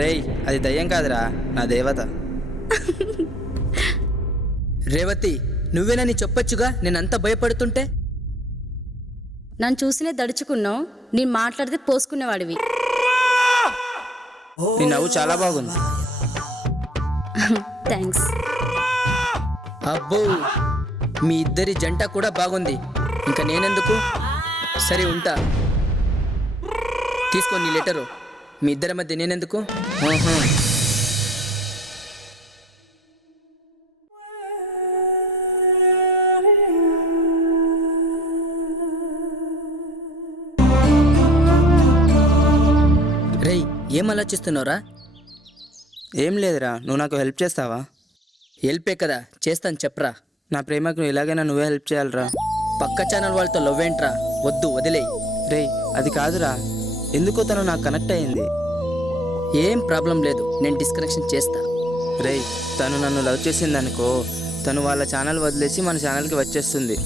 రేయ్, అది దయ్యం కాదురా, నా దేవత. రేవతి, నువ్వేనని చెప్పొచ్చుగా, నేనంతా భయపడుతుంటే. నన్ను చూసినే దడుచుకున్నావు, నేను మాట్లాడితే పోసుకునేవాడివి. నీ నవ్వు చాలా బాగుంది. థ్యాంక్స్. అబ్బో, మీ ఇద్దరి జంట కూడా బాగుంది. ఇంకా నేనెందుకు? సరే ఉంటా. తీసుకో నీ లెటరు. మీ ఇద్దరి మధ్య నేనెందుకు? రేయ్, ఏం ఆలోచిస్తున్నావురా? ఏం లేదురా, నువ్వు నాకు హెల్ప్ చేస్తావా? హెల్పే కదా, చేస్తాను చెప్పరా. నా ప్రేమకు ఎలాగైనా నువ్వే హెల్ప్ చేయాలరా. పక్క ఛానల్ వాళ్ళతో లవ్ ఏంట్రా? వద్దు, వదిలేయి. రేయ్, అది కాదురా, ఎందుకో తను నాకు కనెక్ట్ అయ్యింది. ఏం ప్రాబ్లం లేదు, నేను డిస్కనెక్షన్ చేస్తా. రేయ్, తను నన్ను లవ్ చేసిందనుకో, తను వాళ్ళ ఛానల్ వదిలేసి మన ఛానల్కి వచ్చేస్తుంది.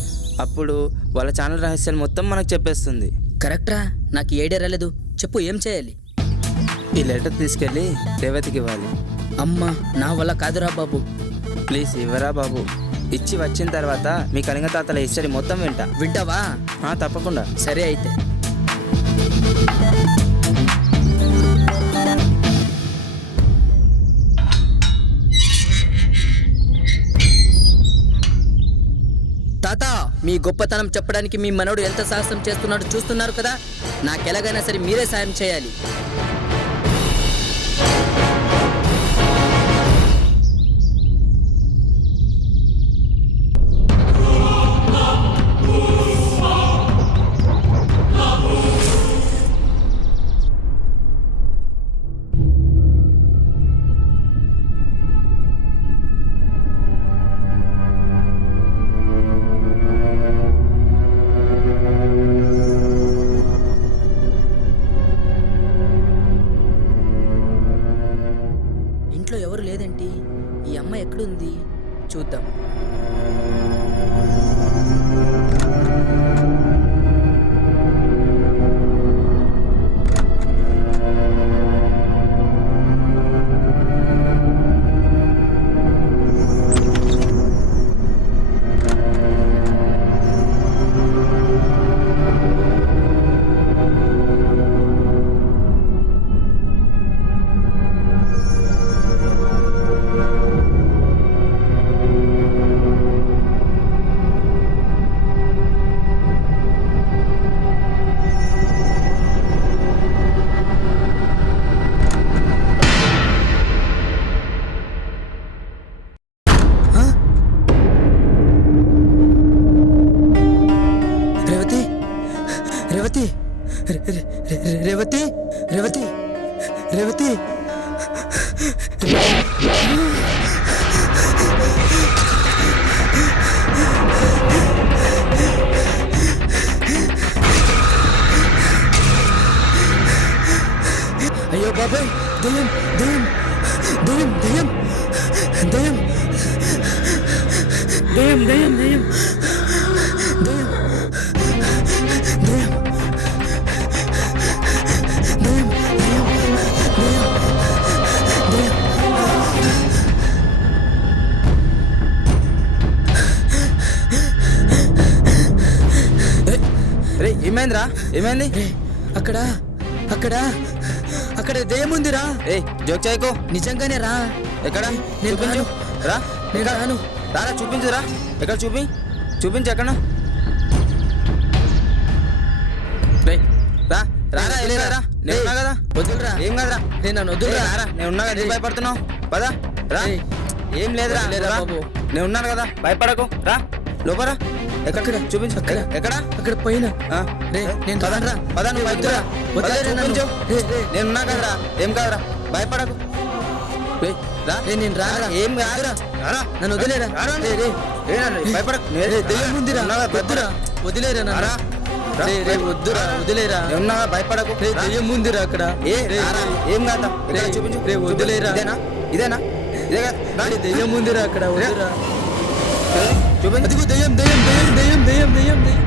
అప్పుడు వాళ్ళ ఛానల్ రహస్యాలు మొత్తం మనకు చెప్పేస్తుంది. కరెక్ట్రా, నాకు ఏడే రాలేదు. చెప్పు, ఏం చేయాలి? ఈ లెటర్ తీసుకెళ్ళి రేవతికి ఇవ్వాలి. అమ్మా, నా వల్ల కాదురా బాబు. ప్లీజ్ ఇవ్వరా బాబు. ఇచ్చి వచ్చిన తర్వాత మీ కళింగ తాతల హిస్టరీ మొత్తం వింటావా? తప్పకుండా. సరే అయితే. తాత, మీ గొప్పతనం చెప్పడానికి మీ మనవడు ఎంత సాహసం చేస్తున్నాడో చూస్తున్నారు కదా. నాకెలాగైనా సరే మీరే సాయం చేయాలి. ఇంట్లో ఎవరు లేదేంటి? ఈ అమ్మాయి ఎక్కడుంది? చూద్దాం. రేవతి, రేవతి, రేవతి, అయ్యో బాబాయ్, దయ్యం, దయ్యం, దయ్యం, దయ్యం, దయ్యం, దయ్యం, దయ్యం, దయ్యం, దయ్యం, దయ్యం. ఏమైందిరా? ఏమైంది? అక్కడ అక్కడ అక్కడ దయ్యముందిరా. జోక్ చేయకు. నిజంగానే రా. ఎక్కడ? నేను రాను. రా, నేను రాను. రారా, చూపించురా. ఎక్కడ? చూపించు ఎక్కడ. రా, రారా, వెళ్ళరా. నేను ఉన్నా కదా. వద్దురా. ఏం కదరా, నేను వద్దురా. రారా, నేను ఉన్నా కదా. భయపడుతున్నావు పదా. రా, ఏం లేదురా బాబు, నేను ఉన్నాను కదా, భయపడకు. రా లోపరా. ఎక్కడ? చూపించు. ఎక్కడ? అక్కడ పైన. నేను పదరా, పదా. నువ్వు వద్దురా, చూపించు. నేను ఉన్నా కదరా, ఏం కాదురా, భయపడకు. నేను రారా. ఏం కాదురా, నన్ను వదిలేరా. భయపడకు. దయ్యం ఉందిరా. వద్దురా, వదిలేరా. వద్దురా, వదిలేరా. ఏమన్నా భయపడకు. దయ్యం ఉందిరా అక్కడ. ఏం కాదా, చూపించు. వదిలేరా. ఇదేనా? ఇదే కదా, దయ్యం ఉందిరా అక్కడ. వద్దురా. చూపించు. దయ్యం, దయ్యం, దయ్యం, దయ్యం, దయ్యం, దయ్యం, దయ్యం.